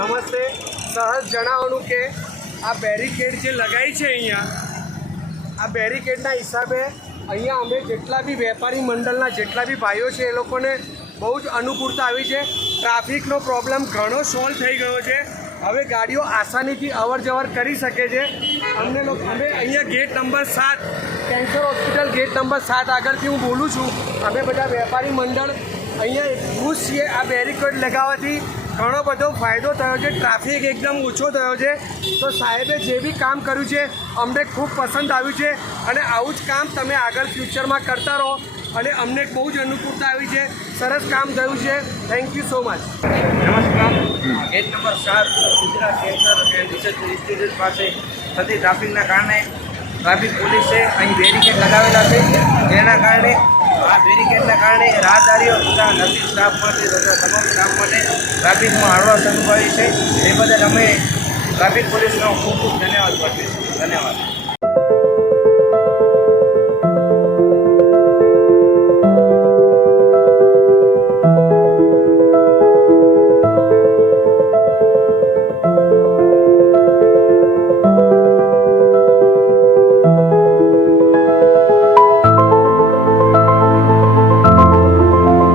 નમસ્તે. સહજ જણાવવાનું કે આ બેરિકેડ જે લગાવી છે અહીંયા, આ બેરિકેડના હિસાબે અહીંયા અમે જેટલા બી વેપારી મંડળના જેટલા બી ભાઈઓ છે એ લોકોને બહુ જ અનુકૂળતા આવી છે. ટ્રાફિકનો પ્રોબ્લેમ ઘણો સોલ્વ થઈ ગયો છે. હવે ગાડીઓ આસાનીથી અવર જવર કરી શકે છે. અમે અહીંયા gate number 7 cancer hospital gate number 7 આગળથી હું બોલું છું. અમે બધા વેપારી મંડળ અહીંયા ખુશ છીએ. આ બેરિકેડ લગાવવાથી ઘણો બધો ફાયદો થયો છે. ટ્રાફિક એકદમ ઓછો થયો છે. તો સાહેબે જે બી કામ કર્યું છે અમને ખૂબ પસંદ આવ્યું છે અને આવું જ કામ તમે આગળ ફ્યુચરમાં કરતા રહો અને અમને બહુ જ અનુકૂળતા આવી છે. સરસ કામ થયું છે. Thank you so much. નમસ્કાર. Gate number 7 Gujarat cancer and research institute પાસે થતી ટ્રાફિકના કારણે ટ્રાફિક પોલીસે અહીં બેરિકેડ લગાવેલા છે. જેના કારણે આ બેરિકેડના કારણે રાહદારીઓ તથા નર્સિંગ સ્ટાફ માટે તથા તમામ સ્ટાફ માટે ટ્રાફિકમાં હળવાશ અનુભવી છે. એ બદલ અમે ટ્રાફિક પોલીસનો ખૂબ ખૂબ ધન્યવાદ પાઠવીશું. ધન્યવાદ.